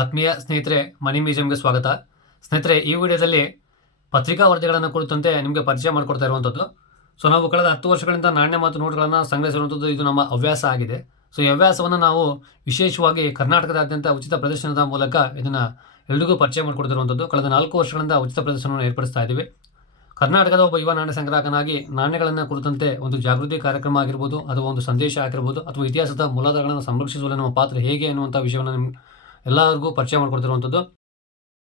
ಆತ್ಮೀಯ ಸ್ನೇಹಿತರೆ, ಮನಿ ಮ್ಯೂಸಿಯಂಗೆ ಸ್ವಾಗತ. ಸ್ನೇಹಿತರೆ, ಈ ವಿಡಿಯೋದಲ್ಲಿ ಪತ್ರಿಕಾ ವರದಿಗಳನ್ನು ಕುರಿತಂತೆ ನಿಮಗೆ ಪರಿಚಯ ಮಾಡಿಕೊಡ್ತಾ ಇರುವಂಥದ್ದು. ಸೊ ನಾವು ಕಳೆದ 10 ವರ್ಷಗಳಿಂದ ನಾಣ್ಯ ಮತ್ತು ನೋಟುಗಳನ್ನು ಸಂಗ್ರಹಿಸಿರುವಂಥದ್ದು ಇದು ನಮ್ಮ ಹವ್ಯಾಸ ಆಗಿದೆ. ಸೊ ಈ ಹವ್ಯಾಸವನ್ನು ನಾವು ವಿಶೇಷವಾಗಿ ಕರ್ನಾಟಕದಾದ್ಯಂತ ಉಚಿತ ಪ್ರದರ್ಶನದ ಮೂಲಕ ಇದನ್ನು ಎಲ್ರಿಗೂ ಪರಿಚಯ ಮಾಡಿಕೊಡ್ತಿರುವಂಥದ್ದು. ಕಳೆದ 4 ವರ್ಷಗಳಿಂದ ಉಚಿತ ಪ್ರದರ್ಶನವನ್ನು ಏರ್ಪಡಿಸ್ತಾ ಇದ್ದೀವಿ. ಕರ್ನಾಟಕದ ಒಬ್ಬ ಯುವ ನಾಣ್ಯ ಸಂಗ್ರಾಹಕನಾಗಿ ನಾಣ್ಯಗಳನ್ನು ಕುರಿತಂತೆ ಒಂದು ಜಾಗೃತಿ ಕಾರ್ಯಕ್ರಮ ಆಗಿರ್ಬೋದು, ಅಥವಾ ಒಂದು ಸಂದೇಶ ಆಗಿರ್ಬೋದು, ಅಥವಾ ಇತಿಹಾಸದ ಮೂಲಾಧಾರಗಳನ್ನು ಸಂರಕ್ಷಿಸುವಲ್ಲಿ ನಮ್ಮ ಪಾತ್ರ ಹೇಗೆ ಅನ್ನುವಂಥ ವಿಷಯವನ್ನು ಎಲ್ಲರಿಗೂ ಪರಿಚಯ ಮಾಡಿಕೊಡ್ತಿರುವಂಥದ್ದು.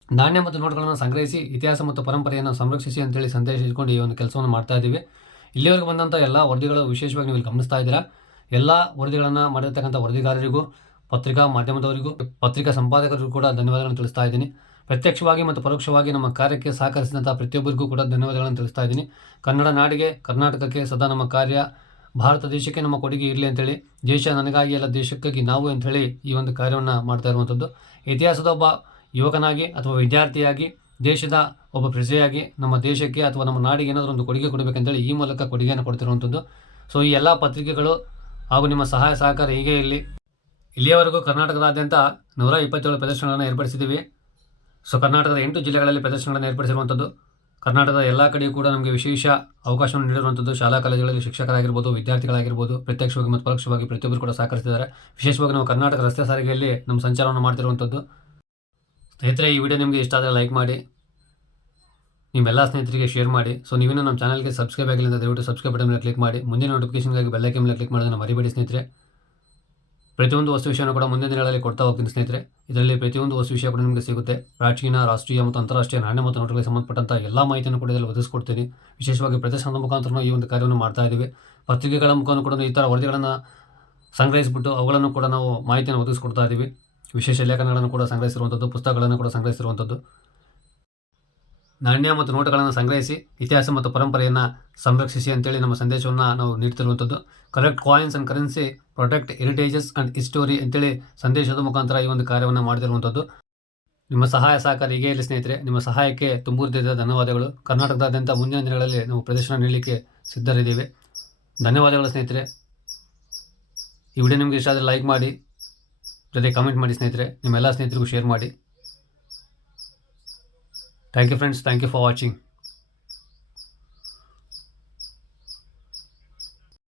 ನಾಣ್ಯ ಮತ್ತು ನೋಟುಗಳನ್ನು ಸಂಗ್ರಹಿಸಿ ಇತಿಹಾಸ ಮತ್ತು ಪರಂಪರೆಯನ್ನು ಸಂರಕ್ಷಿಸಿ ಅಂತೇಳಿ ಸಂದೇಶ ಇಟ್ಕೊಂಡು ಈ ಒಂದು ಕೆಲಸವನ್ನು ಮಾಡ್ತಾ ಇದ್ದೀವಿ. ಇಲ್ಲಿವರೆಗೂ ಬಂದಂಥ ಎಲ್ಲ ವರದಿಗಳು ವಿಶೇಷವಾಗಿ ನೀವು ಗಮನಿಸ್ತಾ ಇದ್ದೀರಾ. ಎಲ್ಲ ವರದಿಗಳನ್ನು ಮಾಡಿರ್ತಕ್ಕಂಥ ವರದಿಗಾರರಿಗೂ, ಪತ್ರಿಕಾ ಮಾಧ್ಯಮದವರಿಗೂ, ಪತ್ರಿಕಾ ಸಂಪಾದಕರಿಗೂ ಕೂಡ ಧನ್ಯವಾದಗಳನ್ನು ತಿಳಿಸ್ತಾ ಇದ್ದೀನಿ. ಪ್ರತ್ಯಕ್ಷವಾಗಿ ಮತ್ತು ಪರೋಕ್ಷವಾಗಿ ನಮ್ಮ ಕಾರ್ಯಕ್ಕೆ ಸಹಕರಿಸಿದಂಥ ಪ್ರತಿಯೊಬ್ಬರಿಗೂ ಕೂಡ ಧನ್ಯವಾದಗಳನ್ನು ತಿಳಿಸ್ತಾ ಇದ್ದೀನಿ. ಕನ್ನಡ ನಾಡಿಗೆ, ಕರ್ನಾಟಕಕ್ಕೆ ಸದಾ ನಮ್ಮ ಕಾರ್ಯ, ಭಾರತ ದೇಶಕ್ಕೆ ನಮ್ಮ ಕೊಡುಗೆ ಇರಲಿ ಅಂತೇಳಿ, ದೇಶ ನನಗಾಗಿ ಎಲ್ಲ ದೇಶಕ್ಕಾಗಿ ನಾವು ಅಂಥೇಳಿ ಈ ಒಂದು ಕಾರ್ಯವನ್ನು ಮಾಡ್ತಾ ಇರುವಂಥದ್ದು. ಇತಿಹಾಸದ ಒಬ್ಬ ಯುವಕನಾಗಿ ಅಥವಾ ವಿದ್ಯಾರ್ಥಿಯಾಗಿ, ದೇಶದ ಒಬ್ಬ ಪ್ರಜೆಯಾಗಿ ನಮ್ಮ ದೇಶಕ್ಕೆ ಅಥವಾ ನಮ್ಮ ನಾಡಿಗೆ ಏನಾದರೂ ಒಂದು ಕೊಡುಗೆ ಕೊಡಬೇಕಂತೇಳಿ ಈ ಮೂಲಕ ಕೊಡುಗೆಯನ್ನು ಕೊಡ್ತಿರುವಂಥದ್ದು. ಸೊ ಈ ಎಲ್ಲ ಪತ್ರಿಕೆಗಳು ಹಾಗೂ ನಿಮ್ಮ ಸಹಾಯ ಸಹಕಾರ ಹೀಗೆ ಇರಲಿ. ಇಲ್ಲಿಯವರೆಗೂ ಕರ್ನಾಟಕದಾದ್ಯಂತ 127 ಪ್ರದರ್ಶನಗಳನ್ನು ಏರ್ಪಡಿಸಿದ್ದೀವಿ. ಸೊ ಕರ್ನಾಟಕದ 8 ಜಿಲ್ಲೆಗಳಲ್ಲಿ ಪ್ರದರ್ಶನಗಳನ್ನು ಏರ್ಪಡಿಸಿರುವಂಥದ್ದು. ಕರ್ನಾಟಕದ ಎಲ್ಲ ಕಡೆಯೂ ಕೂಡ ನಮಗೆ ವಿಶೇಷ ಅವಕಾಶವನ್ನು ನೀಡಿರುವಂಥದ್ದು. ಶಾಲಾ ಕಾಲೇಜುಗಳಲ್ಲಿ ಶಿಕ್ಷಕರಾಗಿರ್ಬೋದು, ವಿದ್ಯಾರ್ಥಿಗಳಾಗಿರ್ಬೋದು, ಪ್ರತ್ಯಕ್ಷವಾಗಿ ಮತ್ತು ಪರೋಕ್ಷವಾಗಿ ಪ್ರತಿಯೊಬ್ಬರು ಕೂಡ ಸಹಕರಿಸಿದ್ದಾರೆ. ವಿಶೇಷವಾಗಿ ನಾವು ಕರ್ನಾಟಕ ರಸ್ತೆ ಸಾರಿಗೆಯಲ್ಲಿ ನಮ್ಮ ಸಂಚಾರವನ್ನು ಮಾಡ್ತಿರುವಂಥದ್ದು. ಸ್ನೇಹಿತರೆ, ಈ ವಿಡಿಯೋ ನಿಮಗೆ ಇಷ್ಟ ಆದರೆ ಲೈಕ್ ಮಾಡಿ, ನಿಮ್ಮೆಲ್ಲ ಸ್ನೇಹಿತರಿಗೆ ಶೇರ್ ಮಾಡಿ. ಸೊ ನೀವೇನು ನಮ್ಮ ಚಾನಲ್ಗೆ ಸಬ್ಸ್ಕ್ರೈಬ್ ಆಗಿಲ್ಲ ಅಂದರೆ ದಯವಿಟ್ಟು ಸಬ್ಸ್ಕ್ರೈಬ್ ಬಟನ್ ಮೇಲೆ ಕ್ಲಿಕ್ ಮಾಡಿ. ಮುಂದಿನ ನೋಟಿಫಿಕೇಷನ್ಗಾಗಿ ಬೆಲ್ ಐಕಾನ್ ಮೇಲೆ ಕ್ಲಿಕ್ ಮಾಡೋದನ್ನು ಮರಿಬೇಡಿ ಸ್ನೇಹಿತರೆ. ಪ್ರತಿಯೊಂದು ವಸ್ತು ವಿಷಯನೂ ಕೂಡ ಮುಂದಿನ ದಿನಗಳಲ್ಲಿ ಕೊಡ್ತಾ ಹೋಗ್ತೀನಿ ಸ್ನೇಹಿತರೆ. ಇದರಲ್ಲಿ ಪ್ರತಿಯೊಂದು ವಸ್ತು ವಿಷಯ ಕೂಡ ನಿಮಗೆ ಸಿಗುತ್ತೆ. ಪ್ರಾಚೀನ, ರಾಷ್ಟ್ರೀಯ ಮತ್ತು ಅಂತಾರಾಷ್ಟ್ರೀಯ ನಾಣ್ಯ ಮತ್ತು ನೋಟುಗಳಿಗೆ ಸಂಬಂಧಪಟ್ಟಂಥ ಎಲ್ಲ ಮಾಹಿತಿಯನ್ನು ಕೂಡ ಇದರಲ್ಲಿ ಒದಗಿಸ್ಕೊಡ್ತೀನಿ. ವಿಶೇಷವಾಗಿ ಪ್ರದರ್ಶನದ ಮುಖಾಂತರ ಈ ಒಂದು ಕಾರ್ಯವನ್ನು ಮಾಡ್ತಾ ಇದ್ದೀವಿ. ಪತ್ರಿಕೆಗಳ ಮುಖಾಂತರ ಕೂಡ ಈ ಥರ ವರದಿಗಳನ್ನು ಸಂಗ್ರಹಿಸಿಬಿಟ್ಟು ಅವುಗಳನ್ನು ಕೂಡ ನಾವು ಮಾಹಿತಿಯನ್ನು ಒದಗಿಸ್ಕೊಡ್ತಾ ಇದ್ದೀವಿ. ವಿಶೇಷ ಲೇಖನಗಳನ್ನು ಕೂಡ ಸಂಗ್ರಹಿಸಿರುವಂಥದ್ದು, ಪುಸ್ತಕಗಳನ್ನು ಕೂಡ ಸಂಗ್ರಹಿಸಿರುವಂಥದ್ದು. ನಾಣ್ಯ ಮತ್ತು ನೋಟುಗಳನ್ನು ಸಂಗ್ರಹಿಸಿ ಇತಿಹಾಸ ಮತ್ತು ಪರಂಪರೆಯನ್ನು ಸಂರಕ್ಷಿಸಿ ಅಂತೇಳಿ ನಮ್ಮ ಸಂದೇಶವನ್ನು ನಾವು ನೀಡ್ತಿರುವಂಥದ್ದು. Collect coins and currency, protect heritages and history ಅಂತೇಳಿ ಸಂದೇಶದ ಮುಖಾಂತರ ಈ ಒಂದು ಕಾರ್ಯವನ್ನು ಮಾಡ್ತಿರುವಂಥದ್ದು. ನಿಮ್ಮ ಸಹಾಯ ಸಹಕಾರ ಹೀಗೆ ಇರಲಿ ಸ್ನೇಹಿತರೆ. ನಿಮ್ಮ ಸಹಾಯಕ್ಕೆ ತುಂಬುವುದಿದೆ ಧನ್ಯವಾದಗಳು. ಕರ್ನಾಟಕದಾದ್ಯಂತ ಮುಂದಿನ ದಿನಗಳಲ್ಲಿ ನಾವು ಪ್ರದರ್ಶನ ನೀಡಲಿಕ್ಕೆ ಸಿದ್ಧರಿದ್ದೀವಿ. ಧನ್ಯವಾದಗಳು ಸ್ನೇಹಿತರೆ. ಈ ವಿಡಿಯೋ ನಿಮಗೆ ಇಷ್ಟ ಆದರೆ ಲೈಕ್ ಮಾಡಿ, ಜೊತೆ ಕಮೆಂಟ್ ಮಾಡಿ ಸ್ನೇಹಿತರೆ. ನಿಮ್ಮೆಲ್ಲ ಸ್ನೇಹಿತರಿಗೂ ಶೇರ್ ಮಾಡಿ. Thank you friends, thank you for watching.